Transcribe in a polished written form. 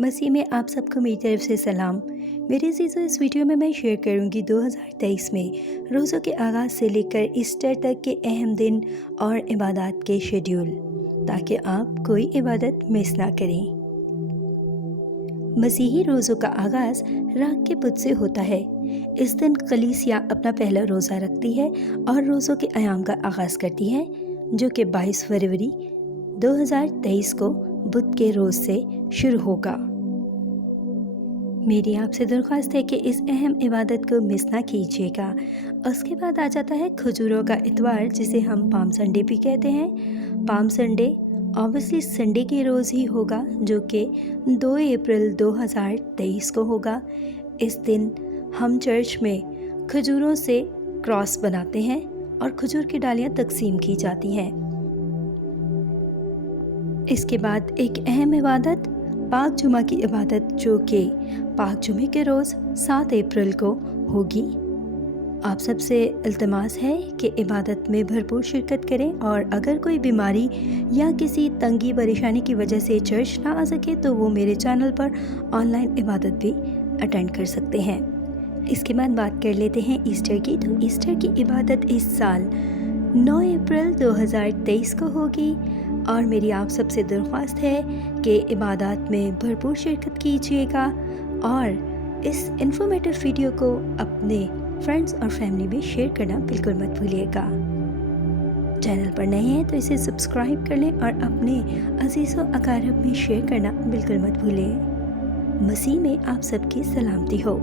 मसीह में आप सबको मेरी तरफ से सलाम। मेरे अज़ीज़ों, इस वीडियो में मैं शेयर करूंगी 2023 में रोज़ों के आगाज़ से लेकर ईस्टर तक के अहम दिन और इबादत के शेड्यूल, ताकि आप कोई इबादत मिस ना करें। मसीही रोज़ों का आगाज़ रात के बुत से होता है। इस दिन कलीसिया अपना पहला रोज़ा रखती है और रोज़ों के अयाम का आगाज़ करती है, जो कि 22 फरवरी 2023 को बुध के रोज़ से शुरू होगा। मेरी आपसे दरख्वास्त है कि इस अहम इबादत को मिस ना कीजिएगा। उसके बाद आ जाता है खजूरों का इतवार, जिसे हम पाम संडे भी कहते हैं। पाम संडे ऑब्वियसली संडे के रोज़ ही होगा, जो कि 2 अप्रैल 2023 को होगा। इस दिन हम चर्च में खजूरों से क्रॉस बनाते हैं और खजूर की डालियाँ तकसीम की जाती हैं। इसके बाद एक अहम इबादत पाक जुमा की इबादत, जो कि पाक जुमे के रोज़ 7 अप्रैल को होगी। आप सबसे इल्तिमास है कि इबादत में भरपूर शिरकत करें, और अगर कोई बीमारी या किसी तंगी परेशानी की वजह से चर्च ना आ सके तो वो मेरे चैनल पर ऑनलाइन इबादत भी अटेंड कर सकते हैं। इसके बाद बात कर लेते हैं ईस्टर की। तो ईस्टर की इबादत इस साल 9 अप्रैल 2023 को होगी, और मेरी आप सबसे दरख्वास्त है कि इबादत में भरपूर शिरकत कीजिएगा और इस इन्फॉर्मेटिव वीडियो को अपने फ्रेंड्स और फैमिली में शेयर करना बिल्कुल मत भूलिएगा। चैनल पर नए हैं तो इसे सब्सक्राइब कर लें और अपने अजीज़ों अकारिब में शेयर करना बिल्कुल मत भूलें। मसीह में आप सबकी सलामती हो।